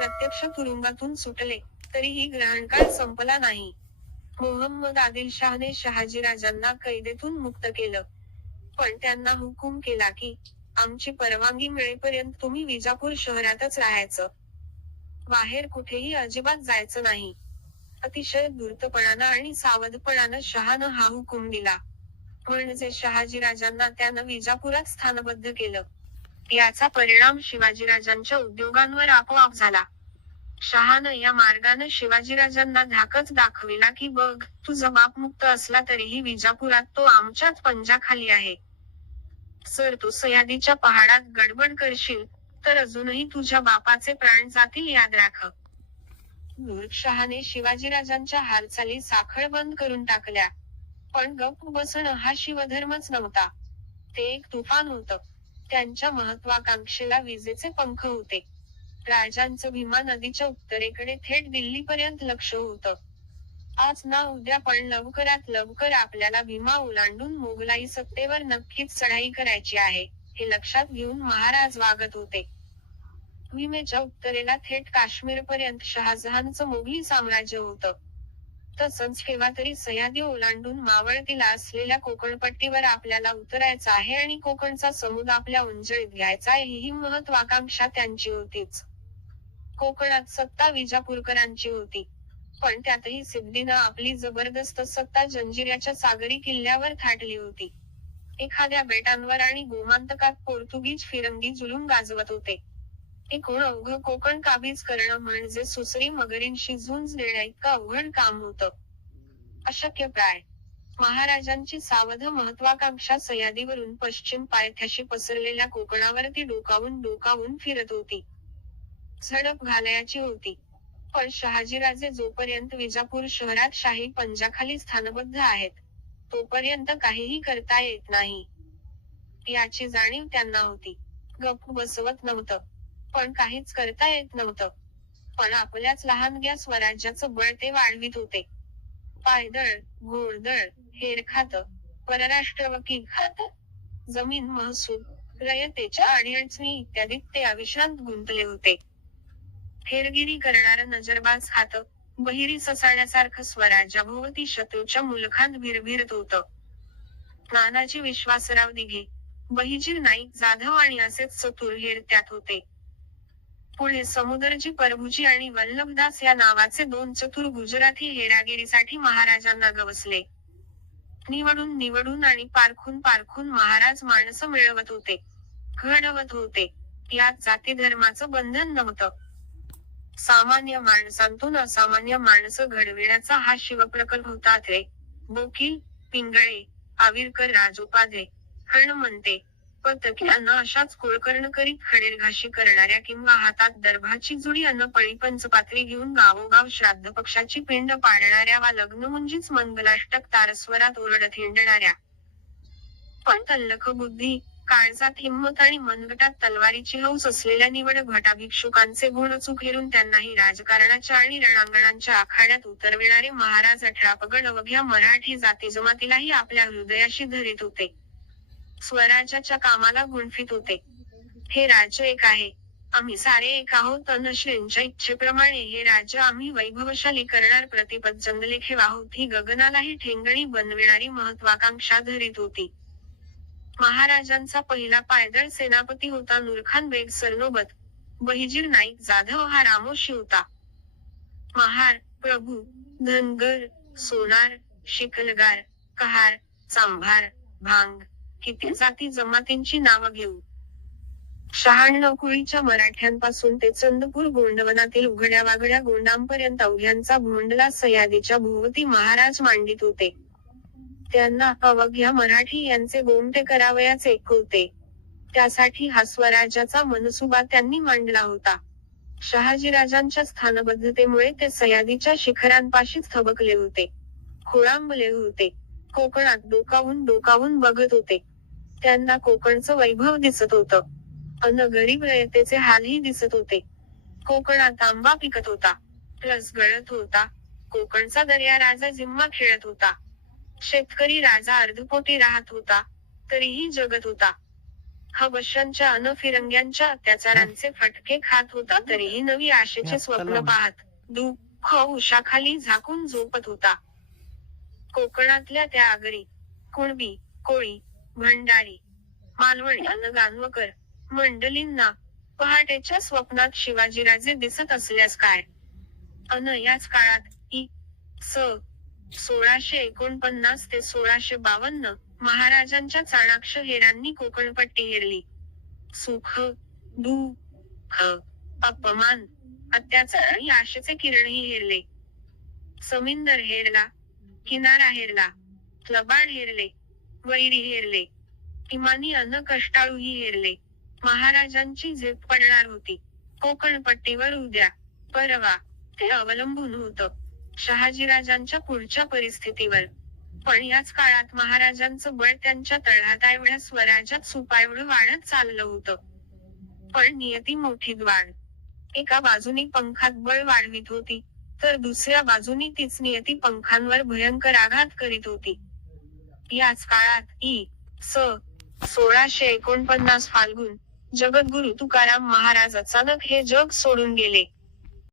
प्रत्यक्ष तुरुंगातून सुटले तरीही ग्रहणकाळ संपला नाही. मोहम्मद आदिलशहाने शहाजीराजांना कैदेतून मुक्त केलं. पण त्यांना हुकूम केला की आमची परवानगी मिळेपर्यंत तुम्ही विजापूर शहरातच राहायचं. बाहेर कुठेही अजिबात जायचं नाही. अतिशय धूर्तपणानं आणि सावधपणानं शहानं हा हुकूम दिला. म्हणजे शहाजीराजांना त्यानं विजापुरात स्थानबद्ध केलं. याचा परिणाम शिवाजीराजांच्या उद्योगांवर आपोआप झाला. शहानं या मार्गानं शिवाजीराजांना धाकच दाखविला की बघ तू बाप मुक्त असला तरीही विजापुरात तो आमच्याच पंजाखाली आहे. सर तू सह्यादीच्या पहाडात गडबड करशील तर अजूनही तुझ्या बापाचे प्राण जातील याद राख. शहाने शिवाजीराजांच्या हालचाली साखळ बंद करून टाकल्या. पण गप्प बसणं हा शिवधर्मच नव्हता. ते एक तुफान होतं. त्यांच्या महत्वाकांक्षेला विजेचे पंख होते. राजांचं भीमा नदीच्या उत्तरेकडे थेट दिल्लीपर्यंत लक्ष होतं. आज ना उद्या पण लवकरात लवकर आपल्याला भीमा ओलांडून मोगलाई सत्तेवर नक्कीच चढाई करायची आहे हे लक्षात घेऊन महाराज वागत होते. भीमेच्या उत्तरेला थेट काश्मीर पर्यंत शहाजहानचं मोगली साम्राज्य होतं. तसंच केव्हा तरी सह्याद्री ओलांडून मावळतीला असलेल्या कोकणपट्टीवर आपल्याला उतरायचं आहे आणि कोकणचा समुद्र आपल्या उंजळीत घ्यायचा आहे ही महत्वाकांक्षा त्यांची होतीच. कोकणात सत्ता विजापूरकरांची होती. पण त्यातही सिद्धीनं आपली जबरदस्त सत्ता जंजिऱ्याच्या सागरी किल्ल्यावर थाटली होती. एखाद्या बेटांवर आणि गोमांतकात पोर्तुगीज फिरंगी जुलूम गाजवत होते. एकूण अवघ कोकण काबीज करणं म्हणजे सुसरी मगरींशी झुंज देण्या इतकं अवघड काम होतं. अशक्य प्राय. महाराजांची सावध महत्वाकांक्षा सह्यादीवरून पश्चिम पायथ्याशी पसरलेल्या कोकणावरती डोकावून डोकावून फिरत होती. झडप घालायची होती. पण शहाजीराजे जोपर्यंत विजापूर शहरात शाही पंजाखाली स्थानबद्ध आहेत तोपर्यंत काहीही करता येत नाही. याची जाणीव त्यांना होती. गप्प बसवत नव्हतं. पण काहीच करता येत नव्हतं. पण आपल्याच लहानग्या स्वराज्याचं बळ ते वाढवित होते. पायदळ घोडदळ हेर खात परराष्ट्र वकील खात जमीन महसूल रयतेच्या अडीअडचणी इत्यादीत ते अविश्रांत गुंतले होते. हेरगिरी करणारा नजरबाज हात बहिरी ससाण्यासारखं स्वराज्याभोवती शत्रूच्या मुलखात भिरभिरत होत. नानाजी विश्वासराव दिघे बहिजीर नाईक जाधव आणि असेच चतुर हेर त्यात होते. पुढे समुद्रजी परभुजी आणि वल्लभदास या नावाचे दोन चतुर गुजराती हेरागिरीसाठी महाराजांना गवसले. निवडून निवडून आणि पारखून पारखून महाराज माणसं मिळवत होते घडवत होते. यात जाती धर्माचं बंधन नव्हतं. सामान्य माणसांतून असामान्य माणसं घडविण्याचा हा शिवप्रकल्प होता रे बोकील पिंगळे आविरकर राजोपाधे हणमंते पतक्यानं अशाच कुळकर्ण करीत खडेरघाशी करणाऱ्या किंवा हातात दर्भाची जुडी अन्न पळी पंचपात्री घेऊन गावोगाव श्राद्ध पक्षाची पिंड पाडणाऱ्या वा लग्न म्हणजेच मंगलाष्टक तारस्वरात ओरडत हिंडणाऱ्या. पण तल्लख बुद्धी काळजात हिंमत आणि मनगटात तलवारीची हौस असलेल्या निवड भटाभिक्षुकांचे गुण चुकेरून त्यांनाही राजकारणाच्या आणि रणांगणांच्या आखाड्यात उतरविणारे महाराज अठरापगड अवघ्या मराठी जाती जमातीलाही आपल्या हृदयाशी धरीत होते. स्वराज्याच्या कामाला गुंफित होते. हे राज्य एक आहे. आम्ही सारे एक आहोत अन श्रींच्या इच्छेप्रमाणे हे राज्य आम्ही वैभवशाली करणार प्रतिपद जंगलेखे आहोत ही गगनालाही ठेंगणी बनविणारी महत्वाकांक्षा धरीत होती. महाराजांचा पहिला पायदळ सेनापती होता नूरखान बेग सरनोबत. बहिजीर नाईक जाधव हा रामोशी होता. महार प्रभू धनगर सोनार शिकलगार कहार सांभार भांग किती जाती जमातींची नावं घेऊ. शहाण्णव कुळीच्या मराठ्यांपासून ते चंदपूर गोंडवनातील उघड्या वाघड्या गोंडांपर्यंत अवघ्यांचा भोंडला सह्यादीच्या भोवती महाराज मांडित होते. त्यांना अवघ्या मराठी यांचे गोमटे करावयाचे होते. त्यासाठी हा स्वराज्याचा मनसुबा त्यांनी मांडला होता. शहाजीराजांच्या स्थानबद्धतेमुळे ते सह्यादीच्या शिखरांपाशीच थबकले होते. खोळांबले होते. कोकणात डोकावून डोकावून बघत होते. त्यांना कोकणचं वैभव दिसत होतं. अन गरीब रयतेचे हालही दिसत होते. कोकणात आंबा पिकत होता. रस गळत होता. कोकणचा दर्या राजा जिम्मा खेळत होता. शेतकरी राजा अर्धपोटी राहत होता. तरीही जगत होता. हबशांच्या अन फिरंग्यांच्या अत्याचारांचे फटके खात होता तरीही नवी आशेचे स्वप्न पाहत दुःख उशाखाली झाकून झोपत होता. कोकणातल्या त्या आगरी कुणबी कोळी भंडारी मालवण अन गानवकर मंडलींना पहाटेच्या स्वप्नात शिवाजीराजे दिसत असल्यास काय? अन याच काळात इ स सोळाशे एकोणपन्नास ते सोळाशे बावन्न महाराजांच्या चाणाक्ष हेरांनी कोकणपट्टी हेरली. सुख दुःख अपमान अत्याचार आणि आशेचे किरणही हेरले. समिंदर हेरला किनारा हेरला क्लबाड हेरले. वैरी हेरले इमानी अन कष्टाळूही हेरले महाराजांची झेप पडणार होती. कोकणपट्टीवर उद्या. परवा. ते अवलंबून होत. शहाजीराजांच्या पुढच्या परिस्थितीवर. पण याच काळात महाराजांचं बळ त्यांच्या तळहाता एवढ्या स्वराज्यात सुपायवळ वाढत चाललं होतं. पण नियती मोठी द्वाड एका बाजूनी पंखात बळ वाढवित होती तर दुसऱ्या बाजूनी तीच नियती पंखांवर भयंकर आघात करीत होती. याच काळात इ स सोळाशे एकोणपन्नास फाल्गुन जगद्गुरु तुकाराम महाराज अचानक हे जग सोडून गेले.